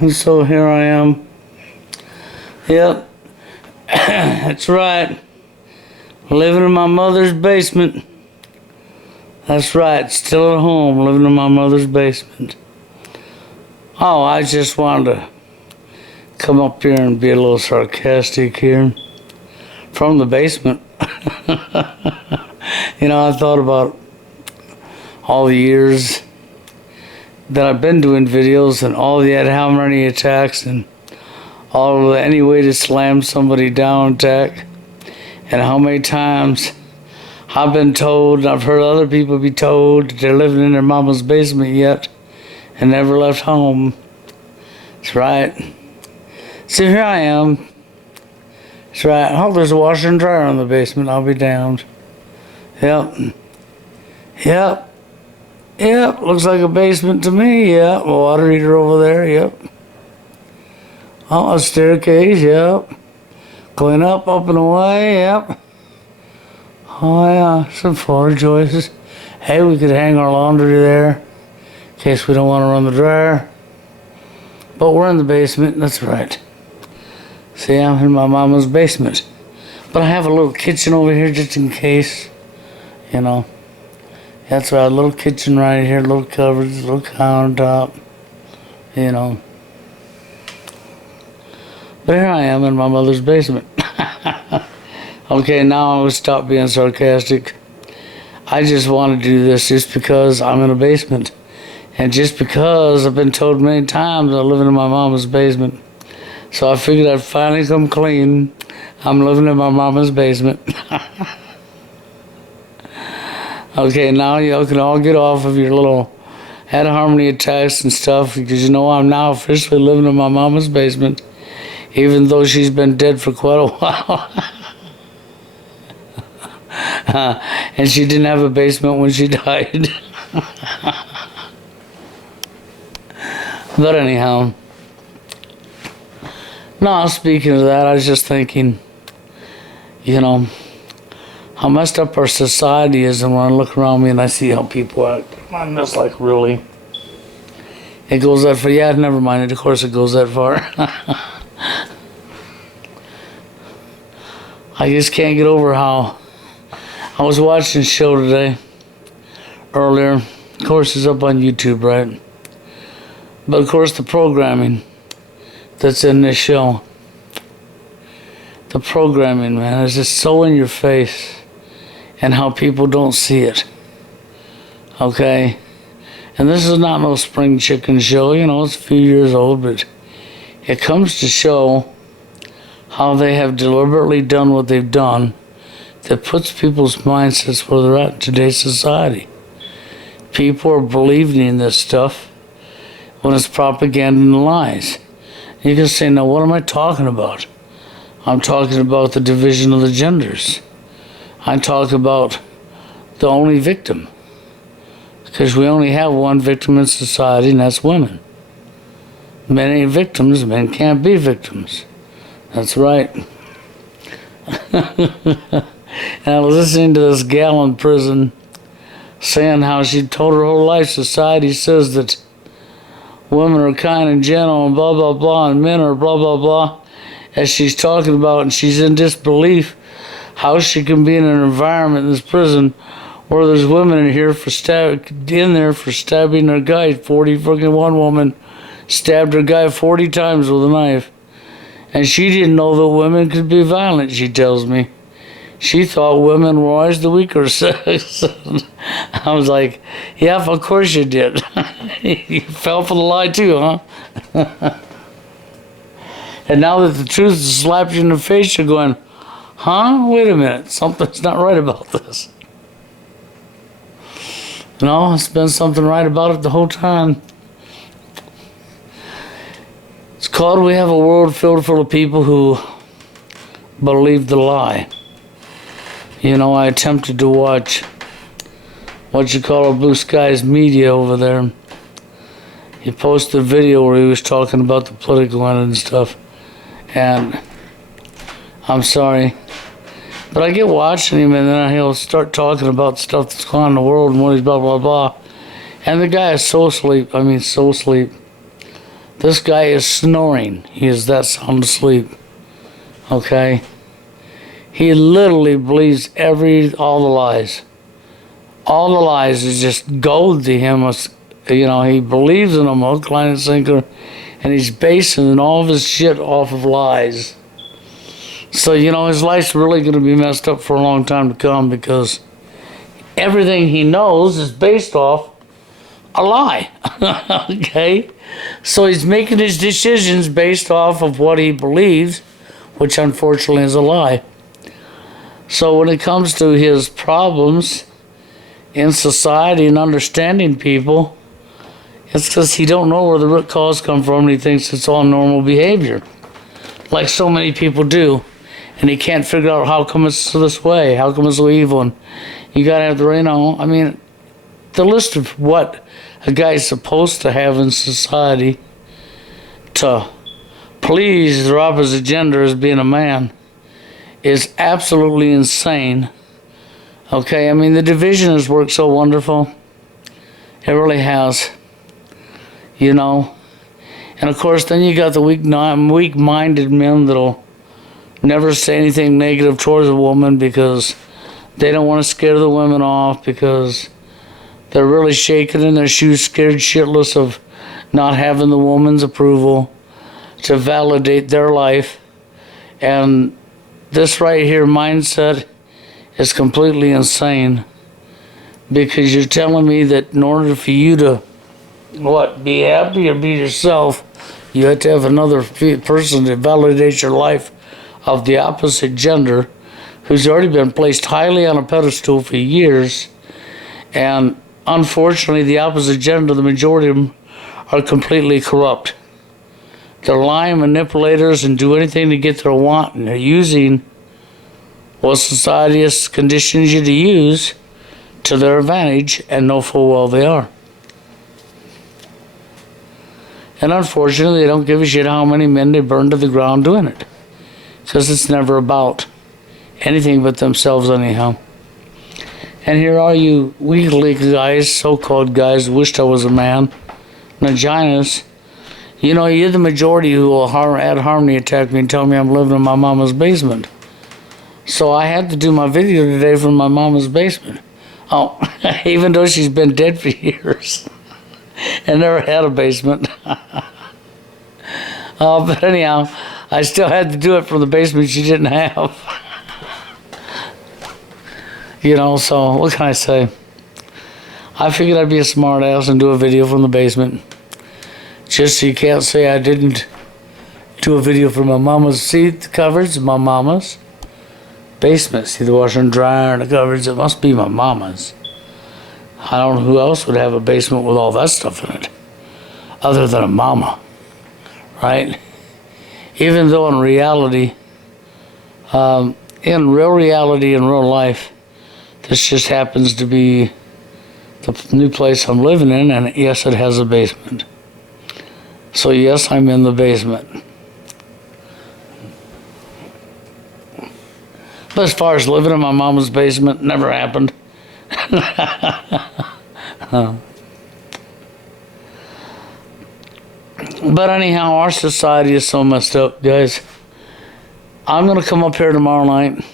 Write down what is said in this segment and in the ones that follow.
And so here I am. Yep, that's right. Living in my mother's basement. That's right, still at home, living in my mother's basement. Oh, I just wanted to come up here and be a little sarcastic here. From the basement. You know, I thought about all the years that I've been doing videos and all the how many attacks and all the any way to slam somebody down attack, and how many times I've been told, and I've heard other people be told that they're living in their mama's basement yet and never left home. That's right. So here I am. That's right. Oh, there's a washer and dryer in the basement. I'll be damned. Yep. Yep. Yep. Looks like a basement to me. Yep. A water heater over there. Yep. Oh, a staircase. Yep. Going up and away. Yep. Oh, yeah. Some floor joists. Hey, we could hang our laundry there in case we don't want to run the dryer. But we're in the basement. That's right. See, I'm in my mama's basement. But I have a little kitchen over here just in case, you know. That's right, a little kitchen right here, little cupboards, little countertop, you know. But here I am in my mother's basement. Okay, now I'm going to stop being sarcastic. I just want to do this just because I'm in a basement. And just because I've been told many times I'm living in my mama's basement. So I figured I'd finally come clean. I'm living in my mama's basement. Okay, now y'all can all get off of your little ad harmony attacks and stuff, because you know I'm now officially living in my mama's basement, even though she's been dead for quite a while. And she didn't have a basement when she died. But anyhow. No, speaking of that, I was just thinking, you know, how messed up our society is, and when I look around me and I see how people act, I'm just like, really? It goes that far? Yeah, never mind. Of course it goes that far. I just can't get over how I was watching a show today, earlier. Of course, it's up on YouTube, right? But of course, the programming that's in this show. The programming, man, is just so in your face, and how people don't see it. Okay? And this is not no spring chicken show, you know, it's a few years old, but it comes to show how they have deliberately done what they've done that puts people's mindsets where they're at in today's society. People are believing in this stuff when it's propaganda and lies. You can say, now what am I talking about? I'm talking about the division of the genders. I talk about the only victim. Because we only have one victim in society, and that's women. Men ain't victims, men can't be victims. That's right. And I was listening to this gal in prison saying how she told her whole life society says that women are kind and gentle and blah, blah, blah, and men are blah, blah, blah, as she's talking about, and she's in disbelief how she can be in an environment in this prison where there's women in there for stabbing their guy. one woman stabbed her guy 40 times with a knife. And she didn't know that women could be violent, she tells me. She thought women were always the weaker sex. I was like, yeah, of course you did. You fell for the lie too, huh? And now that the truth has slapped you in the face, you're going, huh? Wait a minute, something's not right about this. No, it's been something right about it the whole time. It's called we have a world filled full of people who believe the lie. You know, I attempted to watch what you call a Blue Skies Media over there. He posted a video where he was talking about the political end and stuff. And I'm sorry, but I get watching him, and then he'll start talking about stuff that's going on in the world and what he's blah, blah, blah. And the guy is so asleep. I mean, so asleep. This guy is snoring. He is that sound asleep. Okay? He literally believes all the lies. All the lies is just gold to him. You know, he believes in them, hook, line, and sinker, and he's basing all of his shit off of lies. So, you know, his life's really going to be messed up for a long time to come because everything he knows is based off a lie. Okay? So he's making his decisions based off of what he believes, which unfortunately is a lie. So when it comes to his problems in society and understanding people, it's because he don't know where the root cause come from and he thinks it's all normal behavior. Like so many people do. And he can't figure out how come it's this way, how come it's so evil. And you gotta have the, you know, I mean, the list of what a guy's supposed to have in society to please their opposite gender as being a man is absolutely insane. Okay, I mean, the division has worked so wonderful. It really has. You know? And of course, then you got the weak-minded men that'll never say anything negative towards a woman because they don't want to scare the women off because they're really shaking in their shoes, scared shitless of not having the woman's approval to validate their life. And this right here mindset is completely insane because you're telling me that in order for you to, be happy or be yourself, you have to have another person to validate your life of the opposite gender who's already been placed highly on a pedestal for years. And unfortunately, the opposite gender, the majority of them, are completely corrupt. They're lying manipulators and do anything to get their want, and they're using what society has conditioned you to use to their advantage and know full well they are. And unfortunately, they don't give a shit how many men they burn to the ground doing it. Because it's never about anything but themselves anyhow. And here are you weakly guys, so-called guys, wished I was a man, vaginas. You know, you're the majority who will add harmony attack me and tell me I'm living in my mama's basement. So I had to do my video today from my mama's basement. Oh, even though she's been dead for years and never had a basement. But anyhow, I still had to do it from the basement she didn't have. You know, so what can I say? I figured I'd be a smart ass and do a video from the basement. Just so you can't say I didn't do a video from my mama's. See the cupboards, my mama's basement. See the washer and dryer and the cupboards. It must be my mama's. I don't know who else would have a basement with all that stuff in it, other than a mama, right? Even though in reality, in real life, this just happens to be the new place I'm living in, and yes, it has a basement. So yes, I'm in the basement. But as far as living in my mama's basement, never happened. But anyhow, our society is so messed up, guys. I'm going to come up here tomorrow night,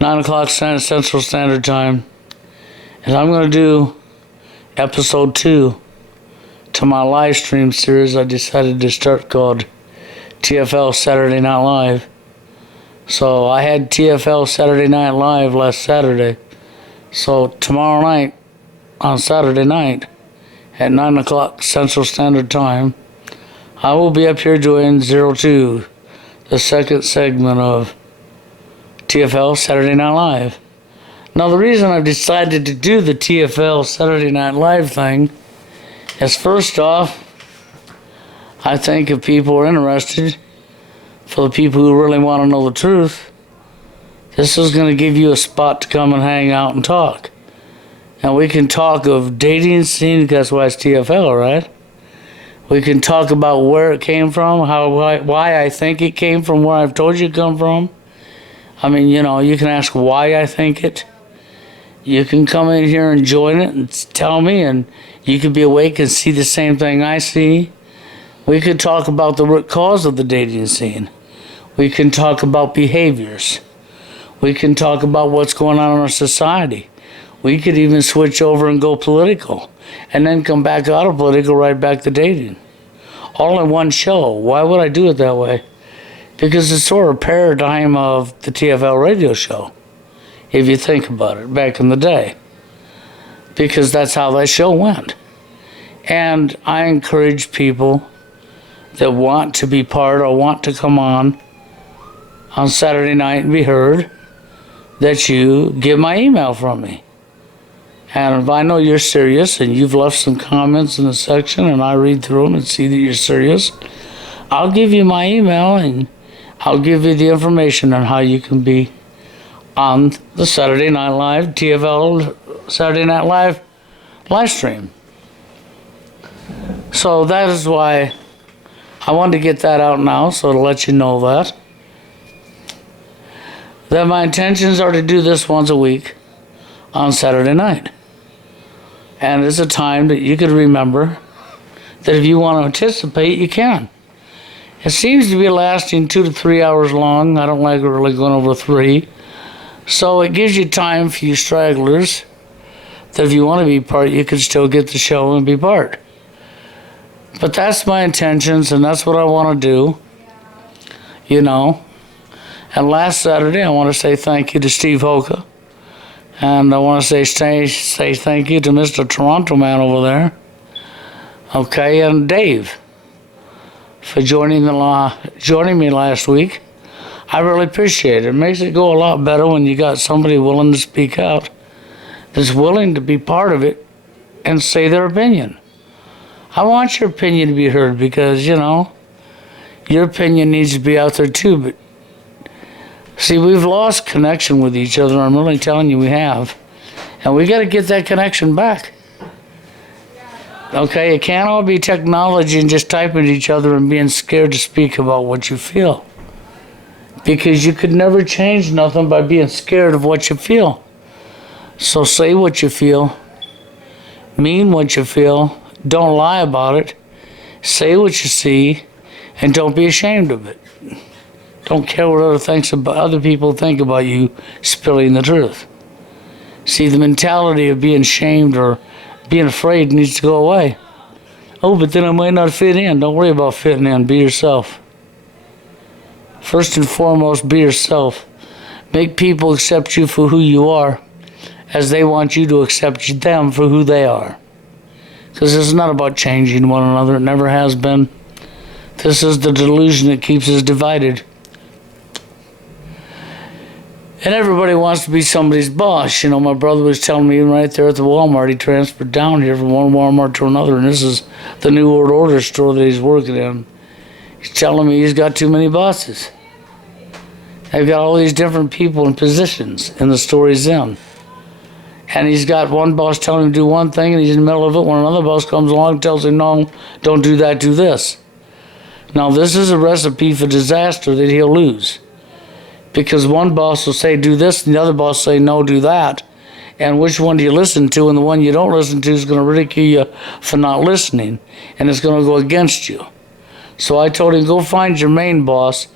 9 o'clock Central Standard Time, and I'm going to do episode 2 to my live stream series I decided to start called TFL Saturday Night Live. So I had TFL Saturday Night Live last Saturday. So tomorrow night, on Saturday night, at 9 o'clock Central Standard Time, I will be up here doing 02, the second segment of TFL Saturday Night Live. Now the reason I've decided to do the TFL Saturday Night Live thing is, first off, I think if people are interested, for the people who really want to know the truth, this is going to give you a spot to come and hang out and talk. And we can talk of dating scene, that's why it's TFL, right? We can talk about where it came from, why I think it came from where I've told you it come from. I mean, you know, you can ask why I think it. You can come in here and join it and tell me, and you could be awake and see the same thing I see. We could talk about the root cause of the dating scene. We can talk about behaviors. We can talk about what's going on in our society. We could even switch over and go political, and then come back out of political right back to dating. All in one show. Why would I do it that way? Because it's sort of paradigm of the TFL radio show, if you think about it, back in the day. Because that's how that show went. And I encourage people that want to be part or want to come on Saturday night and be heard, that you get my email from me. And if I know you're serious and you've left some comments in the section and I read through them and see that you're serious, I'll give you my email and I'll give you the information on how you can be on the Saturday Night Live, TFL Saturday Night Live live stream. So that is why I wanted to get that out now, so to let you know that my intentions are to do this once a week on Saturday night. And it's a time that you could remember that if you want to anticipate, you can. It seems to be lasting 2 to 3 hours long. I don't like really going over 3. So it gives you time for you stragglers that if you want to be part, you can still get the show and be part. But that's my intentions, and that's what I want to do, you know. And last Saturday, I want to say thank you to Steve Hoka. And I want to say thank you to Mr. Toronto Man over there. Okay, and Dave for joining me last week. I really appreciate it. It makes it go a lot better when you got somebody willing to speak out, that's willing to be part of it and say their opinion. I want your opinion to be heard because, you know, your opinion needs to be out there too. But see, we've lost connection with each other. I'm really telling you we have. And we got to get that connection back. Okay, it can't all be technology and just typing to each other and being scared to speak about what you feel. Because you could never change nothing by being scared of what you feel. So say what you feel. Mean what you feel. Don't lie about it. Say what you see. And don't be ashamed of it. Don't care what other people think about you spilling the truth. See, the mentality of being shamed or being afraid needs to go away. Oh, but then I might not fit in. Don't worry about fitting in. Be yourself. First and foremost, be yourself. Make people accept you for who you are, as they want you to accept them for who they are. Because it's not about changing one another. It never has been. This is the delusion that keeps us divided. And everybody wants to be somebody's boss. You know, my brother was telling me right there at the Walmart, he transferred down here from one Walmart to another, and this is the New World Order store that he's working in. He's telling me he's got too many bosses. They've got all these different people in positions in the store he's in. And he's got one boss telling him to do one thing, and he's in the middle of it when another boss comes along and tells him, no, don't do that, do this. Now, this is a recipe for disaster that he'll lose. Because one boss will say, do this, and the other boss will say, no, do that. And which one do you listen to? And the one you don't listen to is going to ridicule you for not listening, and it's going to go against you. So I told him, go find your main boss,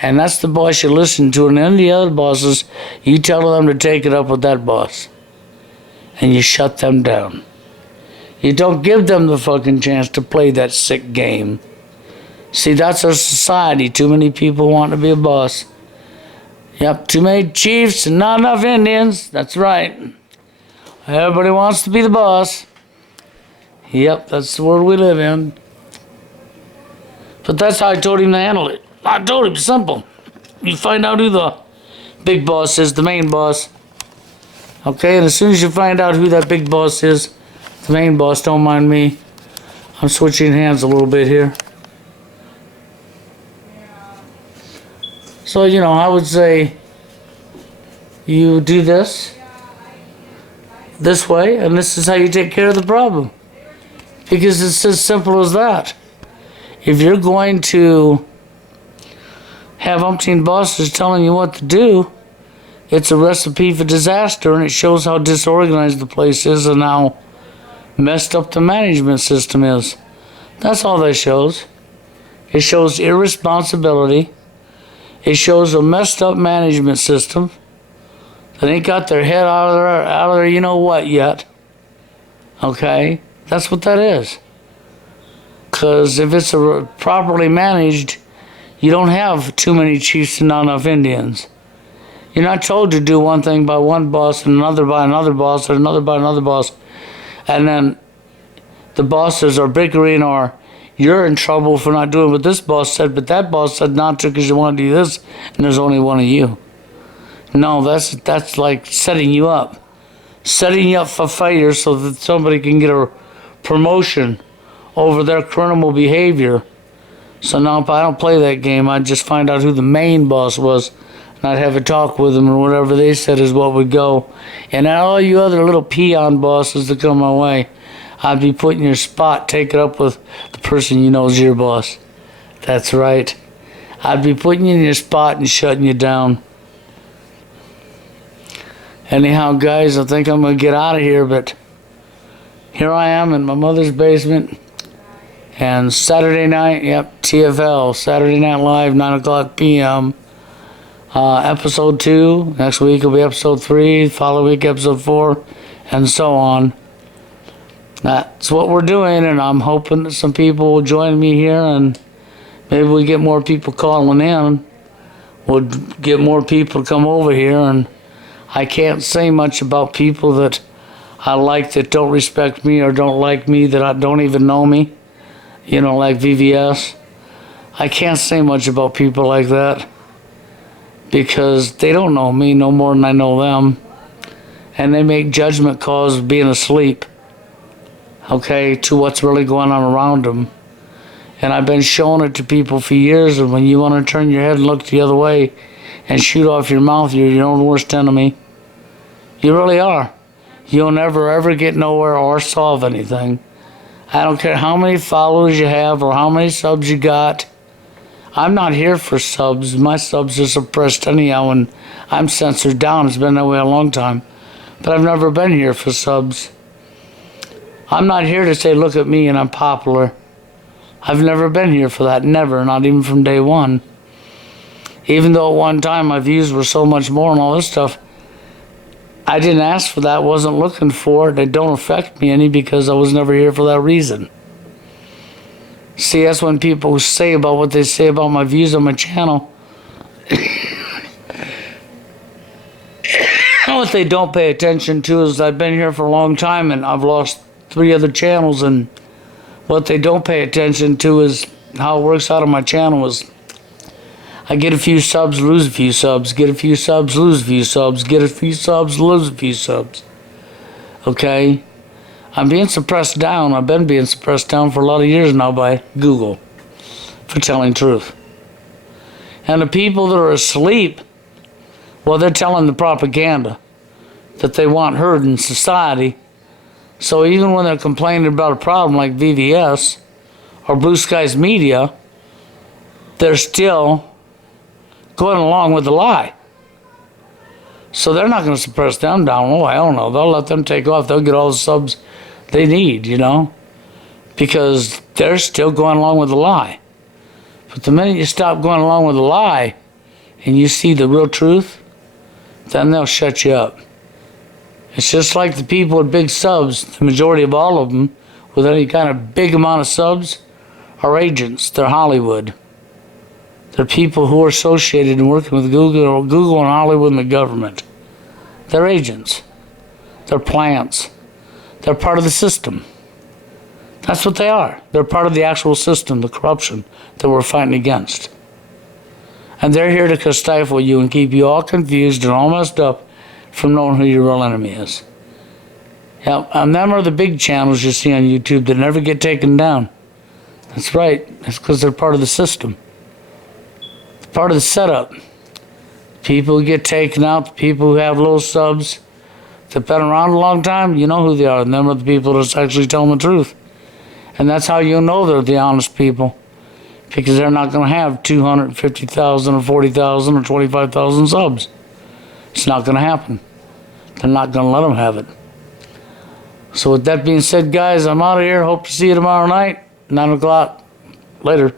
and that's the boss you listen to. And then the other bosses, you tell them to take it up with that boss. And you shut them down. You don't give them the fucking chance to play that sick game. See, that's our society. Too many people want to be a boss. Yep, too many chiefs and not enough Indians. That's right. Everybody wants to be the boss. Yep, that's the world we live in. But that's how I told him to handle it. I told him, simple. You find out who the big boss is, the main boss. Okay, and as soon as you find out who that big boss is, the main boss, don't mind me. I'm switching hands a little bit here. So, you know, I would say you do this way, and this is how you take care of the problem. Because it's as simple as that. If you're going to have umpteen bosses telling you what to do, it's a recipe for disaster, and it shows how disorganized the place is and how messed up the management system is. That's all that shows. It shows irresponsibility. It shows a messed up management system that ain't got their head out of there, you know what yet. Okay? That's what that is. Because if it's properly managed, you don't have too many chiefs and not enough Indians. You're not told to do one thing by one boss and another by another boss and another by another boss. And then the bosses are bickering, or you're in trouble for not doing what this boss said, but that boss said not to because you want to do this, and there's only one of you. No, that's like setting you up. Setting you up for failure so that somebody can get a promotion over their criminal behavior. So now if I don't play that game, I'd just find out who the main boss was, and I'd have a talk with them, and whatever they said is what would go. And all you other little peon bosses that come my way, I'd be putting your spot, take it up with the person you know is your boss. That's right. I'd be putting you in your spot and shutting you down. Anyhow, guys, I think I'm going to get out of here, but here I am in my mother's basement. And Saturday night, yep, TFL, Saturday Night Live, 9 o'clock p.m. Episode 2. Next week will be episode 3. Following week, episode 4. And so on. That's what we're doing, and I'm hoping that some people will join me here, and maybe we get more people calling in. We'll get more people to come over here, and I can't say much about people that I like that don't respect me or don't like me, that I don't even know me. You know, like VVS. I can't say much about people like that because they don't know me no more than I know them. And they make judgment calls being asleep, okay, to what's really going on around them. And I've been showing it to people for years, and when you want to turn your head and look the other way and shoot off your mouth, you're your own worst enemy. You really are. You'll never ever get nowhere or solve anything. I don't care how many followers you have or how many subs you got. I'm not here for subs. My subs are suppressed anyhow, and I'm censored down. It's been that way a long time. But I've never been here for subs. I'm not here to say, look at me and I'm popular. I've never been here for that. Never. Not even from day one. Even though at one time my views were so much more and all this stuff, I didn't ask for that, wasn't looking for it. It don't affect me any because I was never here for that reason. See, that's when people say about what they say about my views on my channel. What they don't pay attention to is I've been here for a long time and I've lost 3 other channels, and what they don't pay attention to is how it works out on my channel is I get a few subs, lose a few subs, get a few subs, lose a few subs, get a few subs, lose a few subs. Okay? I'm being suppressed down. I've been being suppressed down for a lot of years now by Google for telling truth. And the people that are asleep, well, they're telling the propaganda that they want heard in society. So even when they're complaining about a problem like VVS or Blue Skies Media, they're still going along with the lie. So they're not going to suppress them down. Oh, I don't know. They'll let them take off. They'll get all the subs they need, you know, because they're still going along with the lie. But the minute you stop going along with the lie and you see the real truth, then they'll shut you up. It's just like the people with big subs, the majority of all of them, with any kind of big amount of subs, are agents. They're Hollywood. They're people who are associated and working with Google and Hollywood and the government. They're agents. They're plants. They're part of the system. That's what they are. They're part of the actual system, the corruption that we're fighting against. And they're here to stifle you and keep you all confused and all messed up from knowing who your real enemy is. Yeah, and them are the big channels you see on YouTube that never get taken down. That's right. That's because they're part of the system. It's part of the setup. People who get taken out, the people who have low subs, that been around a long time, you know who they are. And them are the people that's actually telling the truth. And that's how you'll know they're the honest people. Because they're not going to have 250,000 or 40,000 or 25,000 subs. It's not going to happen. They're not going to let them have it. So with that being said, guys, I'm out of here. Hope to see you tomorrow night, 9 o'clock. Later.